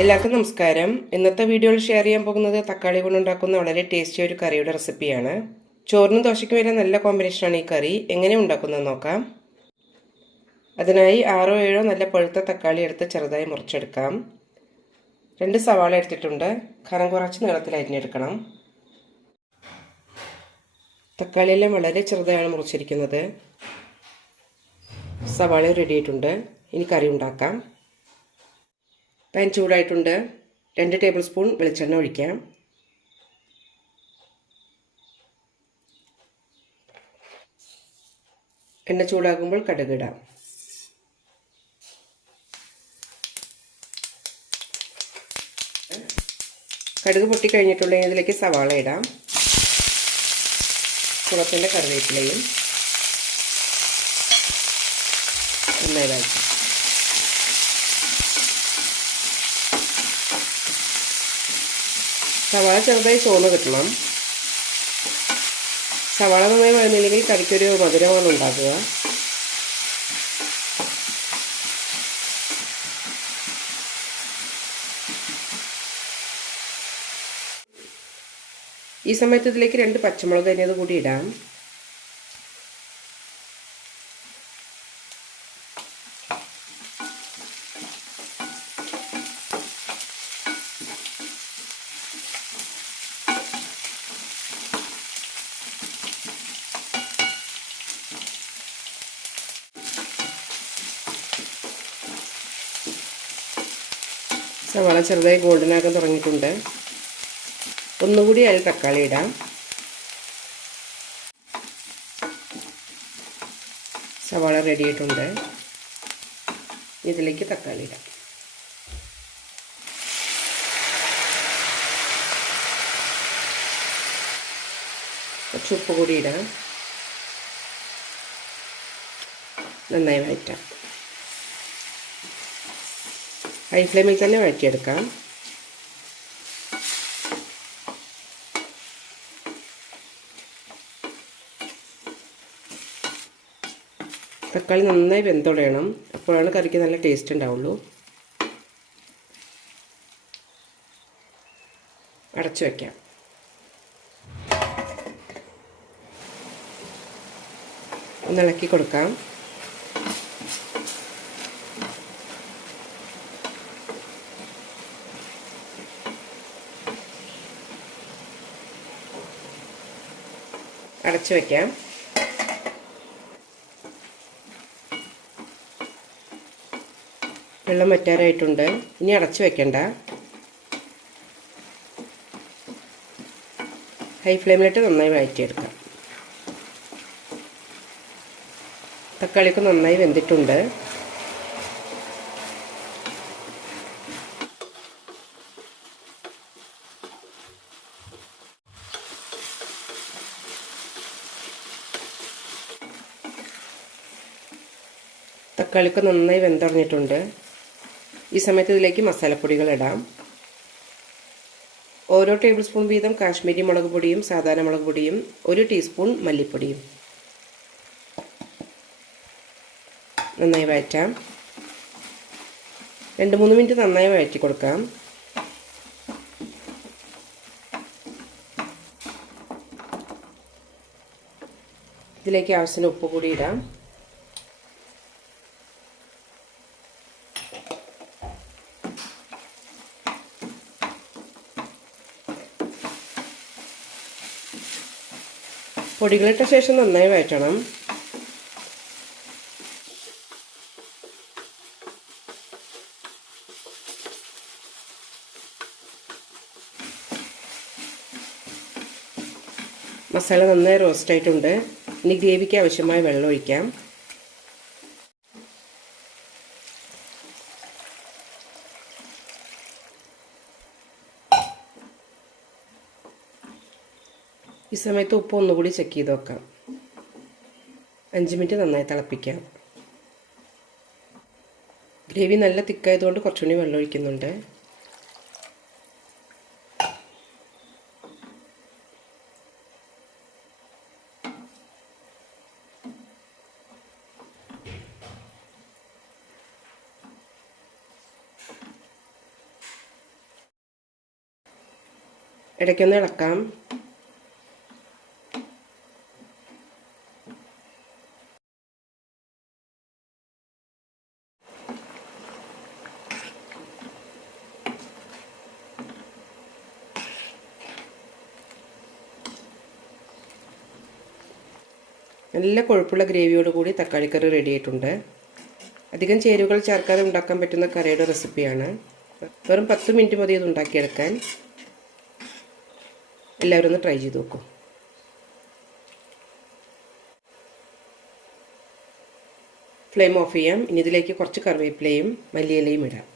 എല്ലാവർക്കും നമസ്കാരം. ഇന്നത്തെ വീഡിയോയിൽ ഷെയർ ചെയ്യാൻ പോകുന്നത് തക്കാളി കൊണ്ടുണ്ടാക്കുന്ന വളരെ ടേസ്റ്റി ഒരു കറിയുടെ റെസിപ്പിയാണ് ചോറിനും ദോശയ്ക്കും വരെ നല്ല കോമ്പിനേഷനാണ് ഈ കറി. എങ്ങനെ ഉണ്ടാക്കുന്നത് നോക്കാം. അതിനായി ആറോ ഏഴോ നല്ല പഴുത്ത തക്കാളി എടുത്ത് ചെറുതായി മുറിച്ചെടുക്കാം. രണ്ട് സവാള എടുത്തിട്ടുണ്ട്. കനം കുറച്ച് നീളത്തിൽ അരിഞ്ഞെടുക്കണം. തക്കാളിയെല്ലാം വളരെ ചെറുതായാണ് മുറിച്ചിരിക്കുന്നത്. സവാള റെഡി ആയിട്ടുണ്ട്. ഇനി കറി ഉണ്ടാക്കാം. പാൻ ചൂടായിട്ടുണ്ട്. രണ്ട് ടേബിൾ സ്പൂൺ വെളിച്ചെണ്ണ ഒഴിക്കാം. എണ്ണ ചൂടാകുമ്പോൾ കടുക് ഇടാം. കടുക് പൊട്ടി ഇതിലേക്ക് സവാള ഇടാം. കുളത്തിന്റെ കറിവേപ്പിലയും നന്നായി വഴറ്റാം. സവാള ചെറുതായി ചുവന്ന് കിട്ടണം. സവാള നന്നായി വഴന്നില്ലെങ്കിൽ കറിക്കൊരു മധുരമാണ് ഉണ്ടാക്കുക. ഈ സമയത്ത് ഇതിലേക്ക് രണ്ട് പച്ചമുളക് അരിഞ്ഞത് കൂടി ഇടാം. സവാള ചെറുതായി ഗോൾഡനാക്കാൻ തുടങ്ങിയിട്ടുണ്ട്. ഒന്നുകൂടി അതിൽ തക്കാളി ഇടാം. സവാള റെഡിയായിട്ടുണ്ട് ഇതിലേക്ക് തക്കാളി ഇടാം. കുറച്ച് ഉപ്പ് കൂടി ഇടാം. നന്നായി വഴറ്റാം. ഹൈ ഫ്ലെയിമിൽ തന്നെ വഴറ്റിയെടുക്കാം തക്കാളി നന്നായി വെന്തുടയണം അപ്പോഴാണ് കറിക്ക് നല്ല ടേസ്റ്റ് ഉണ്ടാവുള്ളൂ. അടച്ചു വയ്ക്കാം ഒന്ന് ഇളക്കി കൊടുക്കാം. അടച്ചു വയ്ക്കാം വെള്ളം വറ്റാറായിട്ടുണ്ട്. ഇനി അടച്ചു വെക്കണ്ട. ഹൈ ഫ്ലെയിമിലിട്ട് നന്നായി വഴറ്റിയെടുക്കാം. തക്കാളിയൊക്കെ നന്നായി വെന്തിട്ടുണ്ട്. തക്കാളിയൊക്കെ നന്നായി വെന്തറിഞ്ഞിട്ടുണ്ട്. ഈ സമയത്ത് ഇതിലേക്ക് മസാലപ്പൊടികൾ ഇടാം. ഓരോ ടേബിൾ സ്പൂൺ വീതം കാശ്മീരി മുളക് പൊടിയും സാധാരണ മുളക് പൊടിയും ഒരു ടീസ്പൂൺ മല്ലിപ്പൊടിയും. നന്നായി വഴറ്റാം. രണ്ട് മൂന്ന് മിനിറ്റ് നന്നായി വഴറ്റി കൊടുക്കാം. ഇതിലേക്ക് ആവശ്യത്തിന് ഉപ്പ് കൂടി ഇടാം. പൊടികളിട്ട ശേഷം നന്നായി വഴറ്റണം. മസാല നന്നായി റോസ്റ്റായിട്ടുണ്ട് ഇനി ഗ്രേവിക്ക് ആവശ്യമായ വെള്ളം ഒഴിക്കാം. ഈ സമയത്ത് ഉപ്പ് ഒന്നുകൂടി ചെക്ക് ചെയ്ത് വെക്കാം. അഞ്ച് മിനിറ്റ് നന്നായി തിളപ്പിക്കാം. ഗ്രേവി നല്ല തിക്കായതുകൊണ്ട് കുറച്ചുകൂടി വെള്ളം ഒഴിക്കുന്നുണ്ട്. ഇടയ്ക്കൊന്ന് ഇളക്കാം. നല്ല കൊഴുപ്പുള്ള ഗ്രേവിയോട് കൂടി തക്കാളിക്കറി റെഡി ആയിട്ടുണ്ട്. അധികം ചേരുവകൾ ചേർക്കാതെ ഉണ്ടാക്കാൻ പറ്റുന്ന കറിയുടെ റെസിപ്പിയാണ്. വെറും പത്ത് മിനിറ്റ് മതി ഇത് ഉണ്ടാക്കിയെടുക്കാൻ. എല്ലാവരും ഒന്ന് ട്രൈ ചെയ്ത് നോക്കൂ. ഫ്ലെയിം ഓഫ് ചെയ്യാം. ഇനി ഇതിലേക്ക് കുറച്ച് കറിവേപ്പിലയും മല്ലിയിലയും ഇടാം.